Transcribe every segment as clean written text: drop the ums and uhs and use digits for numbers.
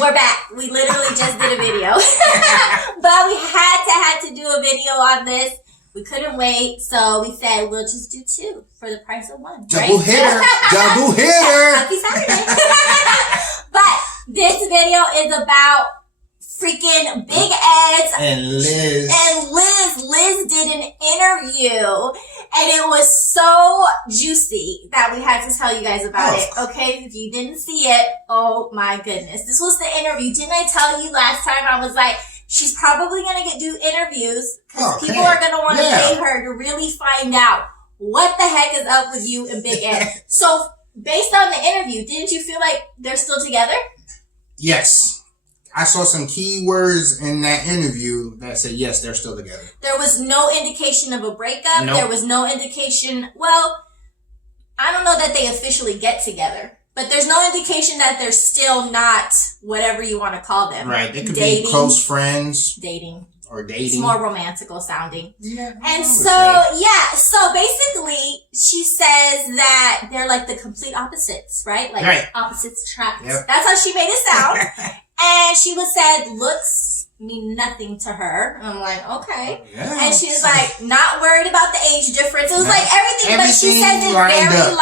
We're back. We literally just did a video. But we had to do a video on this. We couldn't wait, so we said we'll just do 2 for the price of 1. Double hitter. Double hitter. Happy Saturday. But this video is about freaking Big Ed's and Liz. Liz did an interview, and it was so juicy that we had to tell you guys about it. Okay, if you didn't see it, oh my goodness, this was the interview. Didn't I tell you last time? I was like, she's probably gonna do interviews because people are gonna want to pay her to really find out what the heck is up with you and Big Ed. So based on the interview, didn't you feel like they're still together? Yes. I saw some key words in that interview that said, yes, they're still together. There was no indication of a breakup. Nope. There was no indication. Well, I don't know that they officially get together, but there's no indication that they're still not whatever you want to call them. Right. They could dating, be close friends. Dating. Or dating. It's more romantical sounding. Yeah. And so basically she says that they're like the complete opposites, right? Like opposites attract. Yep. That's how she made it sound. And she was said looks mean nothing to her. And I'm like, okay. Yeah. And she was like, not worried about the age difference. It was like everything, but she said it very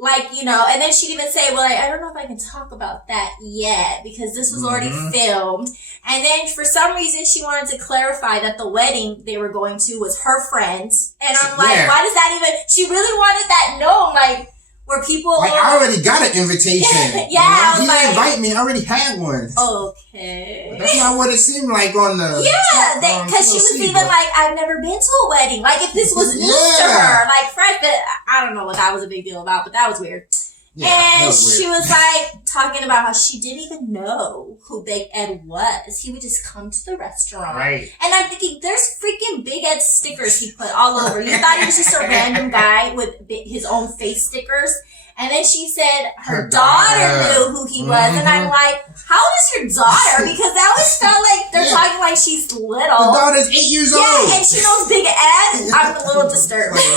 like, you know, and then she'd even say, well, I don't know if I can talk about that yet because this was already filmed. And then for some reason she wanted to clarify that the wedding they were going to was her friends. And I'm like, why does that even, she really wanted that known, like, where people like, I already got an invitation. Yeah, he didn't invite me. I already had one. Okay. But that's not what it seemed like on the because she was even like, I've never been to a wedding. Like, if this was news to her, like, fresh, but I don't know what that was a big deal about, but that was weird. Yeah, and she was like talking about how she didn't even know who Big Ed was. He would just come to the restaurant. Right. And I'm thinking, there's freaking Big Ed stickers he put all over. You thought he was just a random guy with his own face stickers. And then she said her daughter knew who he was. And I'm like, how old is your daughter? Because that always felt like they're talking like she's little. The daughter's 8 years old. Yeah, and she knows Big Ed. I'm a little disturbed. Wait a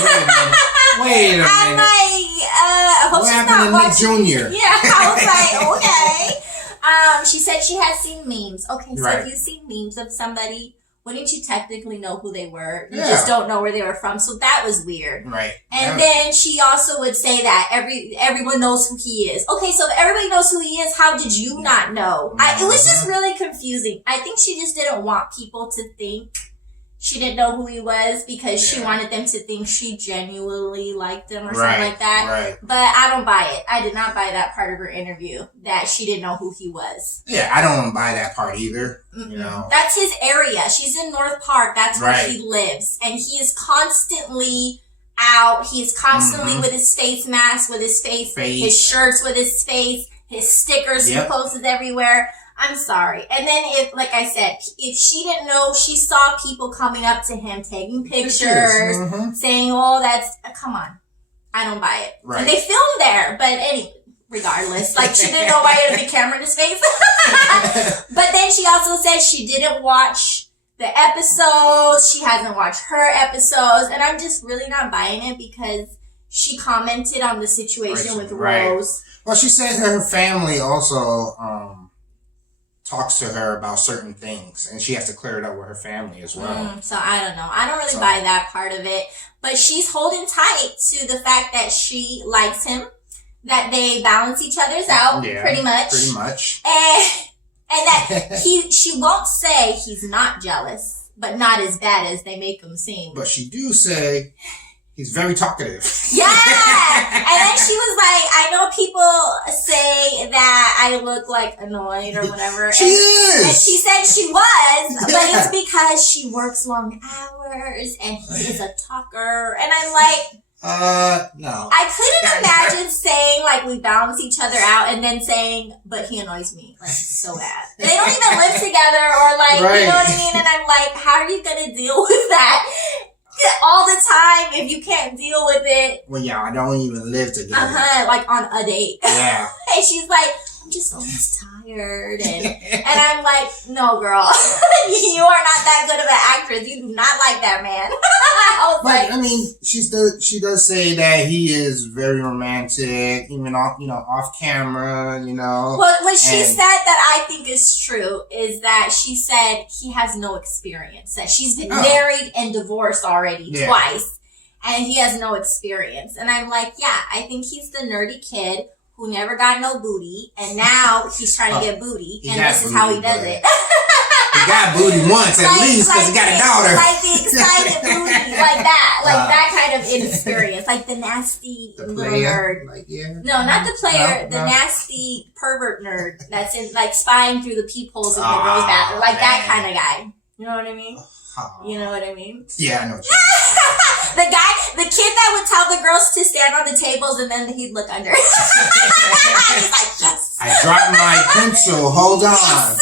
minute. I'm like, I hope she's not watching. Junior? Yeah, I was like, okay. She said she had seen memes. Okay, so if you've seen memes of somebody, wouldn't you technically know who they were? You just don't know where they were from. So that was weird. Right. And then she also would say that everyone knows who he is. Okay, so if everybody knows who he is, how did you not know? It was just really confusing. I think she just didn't want people to think she didn't know who he was because she wanted them to think she genuinely liked him or something like that. Right. But I don't buy it. I did not buy that part of her interview, that she didn't know who he was. Yeah, I don't buy that part either. You know, that's his area. She's in North Park. That's where he lives. And he is constantly out. He is constantly with his face mask, with his face, his shirts with his face, his stickers he posts everywhere. I'm sorry. And then if, like I said, if she didn't know, she saw people coming up to him, taking pictures, saying, oh, come on. I don't buy it. Right. And they filmed there, but regardless, like she didn't know why he had a big camera in his face. But then she also said she didn't watch the episodes. She hasn't watched her episodes. And I'm just really not buying it because she commented on the situation with Rose. Well, she said her family also, talks to her about certain things, and she has to clear it up with her family as well. So I don't know. I don't really buy that part of it. But she's holding tight to the fact that she likes him, that they balance each other's out, pretty much. Pretty much. And that she won't say he's not jealous, but not as bad as they make him seem. But she do say he's very talkative. Yeah! And then she was like, I know people say that I look like annoyed or whatever. She is! And she said she was, but it's because she works long hours and he is a talker. And I'm like, no. I couldn't imagine saying, like, we balance each other out and then saying, but he annoys me, like, so bad. They don't even live together or, like, you know what I mean? And I'm like, how are you going to deal with that all the time if you can't deal with it? Well, yeah, I don't even live together. Like on a date. Yeah. And she's like, I'm just always tired. And I'm like, no, girl, you are not that good of an actress. You do not like that man. I mean, she does say that he is very romantic, even off camera, Well, what she said that I think is true is that she said he has no experience. That she's been married and divorced already twice, and he has no experience. And I'm like, yeah, I think he's the nerdy kid who never got no booty, and now he's trying to get booty, and this is how he does it. He got booty once at least because he got a daughter. Like the excited booty, like that kind of inexperience, like the nasty little nerd. No, not the player, the nasty pervert nerd that's in like spying through the peepholes in the girls' bathroom, like that kind of guy. You know what I mean? You know what I mean? Yeah, I know what you mean. The kid that would tell the girls to stand on the tables and then he'd look under. He's like, yes. I dropped my pencil. Hold on.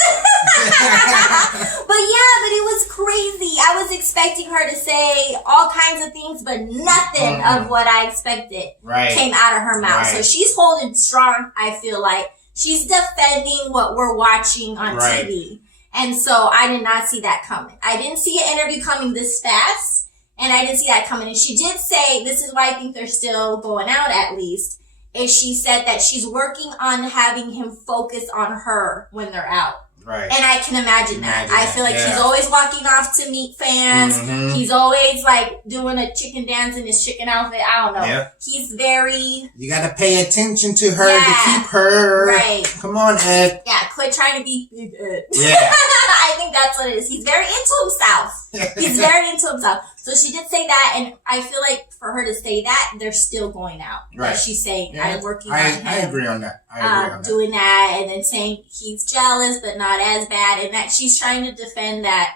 But it was crazy. I was expecting her to say all kinds of things, but nothing of what I expected came out of her mouth. So she's holding strong, I feel like. She's defending what we're watching on TV. And so I did not see that coming. I didn't see an interview coming this fast, and I didn't see that coming. And she did say, this is why I think they're still going out at least, is she said that she's working on having him focus on her when they're out. Right. And I can imagine that. I feel like he's always walking off to meet fans. Mm-hmm. He's always like doing a chicken dance in his chicken outfit. I don't know. Yeah. He's very... You gotta pay attention to her to keep her. Right. Come on, Ed. Yeah, quit trying to be Big Ed. Yeah. I think that's what it is. He's very into himself. He's very into himself. So she did say that, and I feel like for her to say that, they're still going out. Right. Like she's saying, I'm working on him. I agree on that. Doing that, and then saying he's jealous, but not as bad, and that she's trying to defend that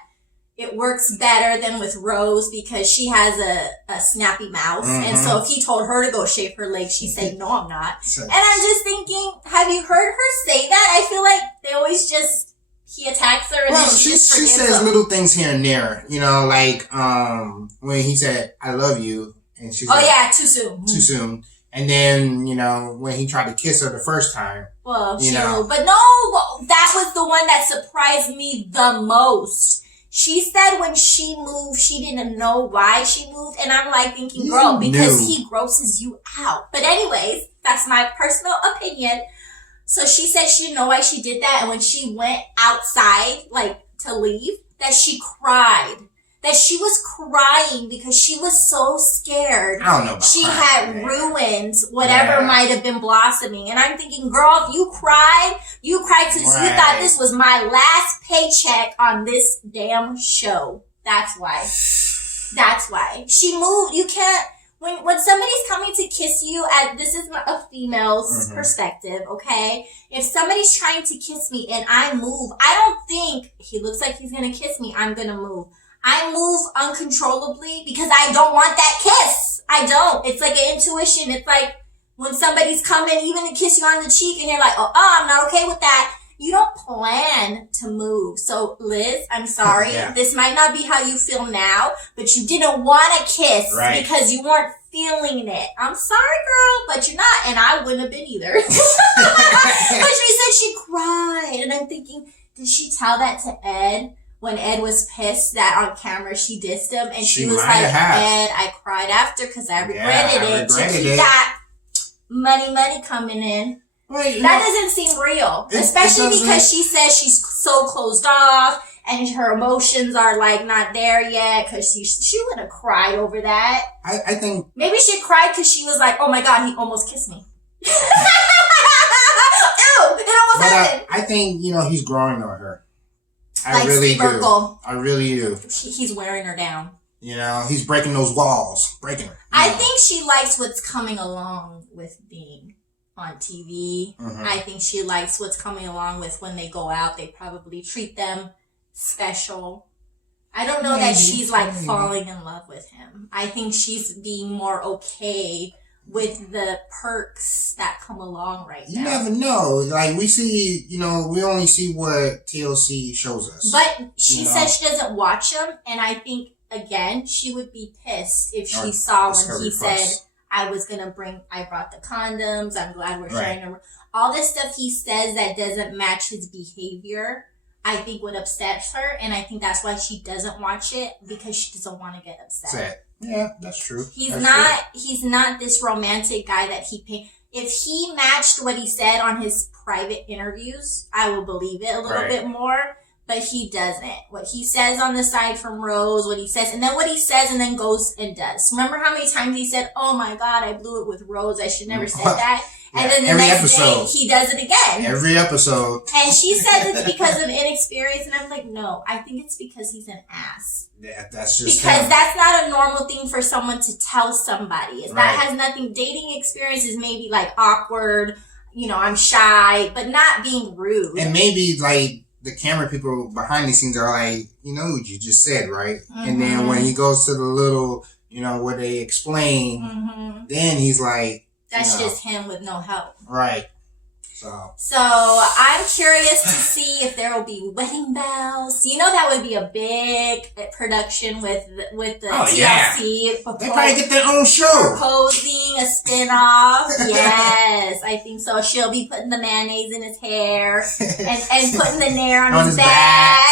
it works better than with Rose because she has a snappy mouth. Mm-hmm. And so if he told her to go shave her legs, she'd say, no, I'm not. And I'm just thinking, have you heard her say that? I feel like they always just... He attacks her and then she says little things here and there. Like when he said, I love you. And she's too soon. Too soon. And then, when he tried to kiss her the first time. Well, but no, that was the one that surprised me the most. She said when she moved, she didn't know why she moved. And I'm like thinking, girl, because he grosses you out. But anyways, that's my personal opinion. So she said she didn't know why she did that. And when she went outside, like, to leave, that she cried. That she was crying because she was so scared. I don't know about she had ruined whatever might have been blossoming. And I'm thinking, girl, if you cried because you thought this was my last paycheck on this damn show. That's why. That's why. She moved. You can't... When somebody's coming to kiss you, this is a female's perspective, okay? If somebody's trying to kiss me and I move, I don't think, he looks like he's gonna kiss me, I'm gonna move. I move uncontrollably because I don't want that kiss. I don't. It's like an intuition. It's like when somebody's coming even to kiss you on the cheek and you're like, oh, I'm not okay with that. You don't plan to move. So, Liz, I'm sorry. This might not be how you feel now, but you didn't want a kiss because you weren't feeling it. I'm sorry, girl, but you're not, and I wouldn't have been either. But she said she cried, and I'm thinking, did she tell that to Ed when Ed was pissed that on camera she dissed him? And she was like, Ed, I cried after because I regretted it to keep that money coming in. Right, that doesn't seem real, especially because she says she's so closed off and her emotions are like not there yet because she would have cried over that. I think maybe she cried because she was like, oh my God, he almost kissed me. Ew, it almost happened. I think, he's growing on her. I really do. I really do. He's wearing her down. He's breaking those walls. Breaking her. I think she likes what's coming along with being on TV. I think she likes what's coming along with when they go out. They probably treat them special. I don't know that she's like falling in love with him. I think she's being more okay with the perks that come along right now. You never know. Like we see, we only see what TLC shows us. But she says she doesn't watch them, and I think again she would be pissed if she saw when he said, I brought the condoms. I'm glad we're sharing them. all this stuff he says that doesn't match his behavior, I think would upset her, and I think that's why she doesn't watch it, because she doesn't want to get upset. Yeah, that's true. He's not this romantic guy that he if he matched what he said on his private interviews, I will believe it a little bit more. But he doesn't. What he says on the side from Rose, what he says, and then what he says and then goes and does. Remember how many times he said, oh my God, I blew it with Rose. I should never say that. Yeah. And then the next day, he does it again. Every episode. And she says it's because of inexperience. And I'm like, no, I think it's because he's an ass. Yeah, that's just because that's not a normal thing for someone to tell somebody. That has nothing. Dating experience is maybe like awkward. I'm shy, but not being rude. And maybe like, the camera people behind the scenes are like, what you just said, right? Mm-hmm. And then when he goes to the little, where they explain, then he's like... That's just him with no help. Right. So I'm curious to see if there will be wedding bells. That would be a big production with the TLC. Yeah. They probably get their own show. Proposing a spinoff. Yes, I think so. She'll be putting the mayonnaise in his hair and putting the nair on his back.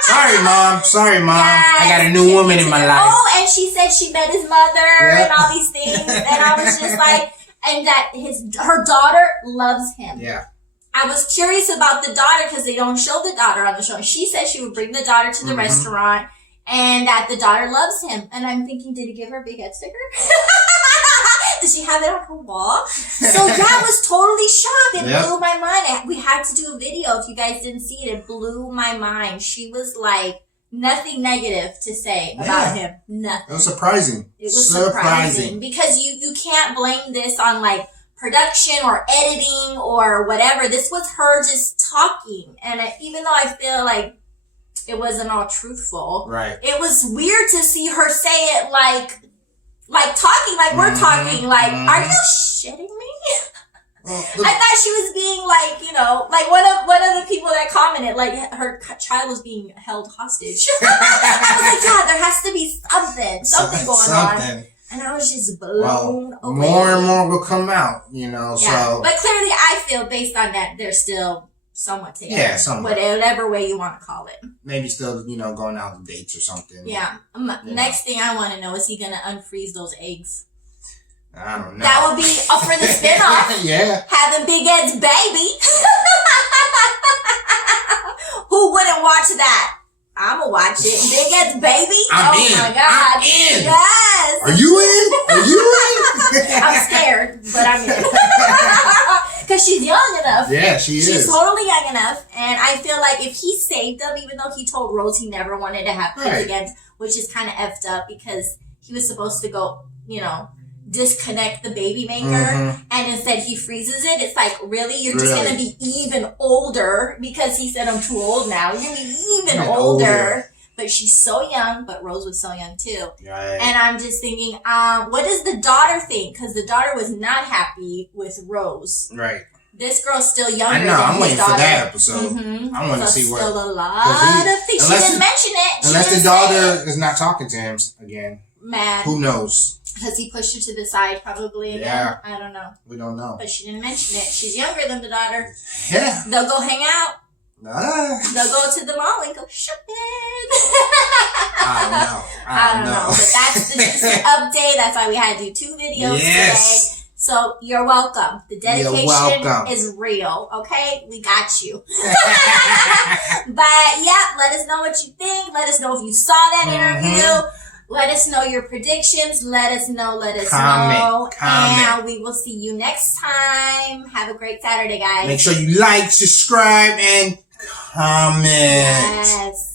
Sorry, Mom. Yes, I got a new woman in my life. Oh, and she said she met his mother and all these things. And I was just like... And that her daughter loves him. Yeah. I was curious about the daughter because they don't show the daughter on the show. She said she would bring the daughter to the restaurant and that the daughter loves him. And I'm thinking, did he give her a big head sticker? Does she have it on her wall? So yeah, I was totally shocked. It blew my mind. We had to do a video. If you guys didn't see it, it blew my mind. She was like, nothing negative to say about him. Nothing. It was surprising. It was surprising. Because you can't blame this on like production or editing or whatever. This was her just talking. And even though I feel like it wasn't all truthful, it was weird to see her say it like talking like we're talking. Like, are you shitting me? I thought she was being like one of the people that commented, like her child was being held hostage. I was like, God, there has to be something going on. And I was just blown away. More and more will come out, so. But clearly I feel based on that, they're still somewhat together. Yeah, somewhat. Whatever way you want to call it. Maybe still, going out on dates or something. Yeah. Next thing I want to know, is he going to unfreeze those eggs? I don't know. That would be for the spinoff. Yeah. Having Big Ed's baby. Who wouldn't watch that? I'ma watch it. Big Ed's baby. I'm in. My God. I'm in. Yes. Are you in? I'm scared, but I'm in. Because she's young enough. Yeah, she's totally young enough. And I feel like if he saved them, even though he told Rose he never wanted to have kids again, which is kind of effed up because he was supposed to go, disconnect the baby maker and instead he freezes it. It's like, really? You're just going to be even older because he said I'm too old now. You're going to be even older. But she's so young, but Rose was so young too. Right. And I'm just thinking, what does the daughter think? Because the daughter was not happy with Rose. Right. This girl's still younger. I know. I'm waiting for that episode. I want to see what. Still a lot of things. She didn't mention it. Unless the daughter is not talking to him again. Mad. Who knows? Because he pushed her to the side probably again. Yeah. I don't know. We don't know. But she didn't mention it. She's younger than the daughter. Yeah. They'll go hang out. They'll go to the mall and go shopping. I don't know. But that's just an update. That's why we had to do 2 videos today. So you're welcome. The dedication is real. Okay? We got you. But yeah, let us know what you think. Let us know if you saw that interview. Let us know your predictions. Let us know. Comment. And we will see you next time. Have a great Saturday, guys. Make sure you like, subscribe, and comment. Yes.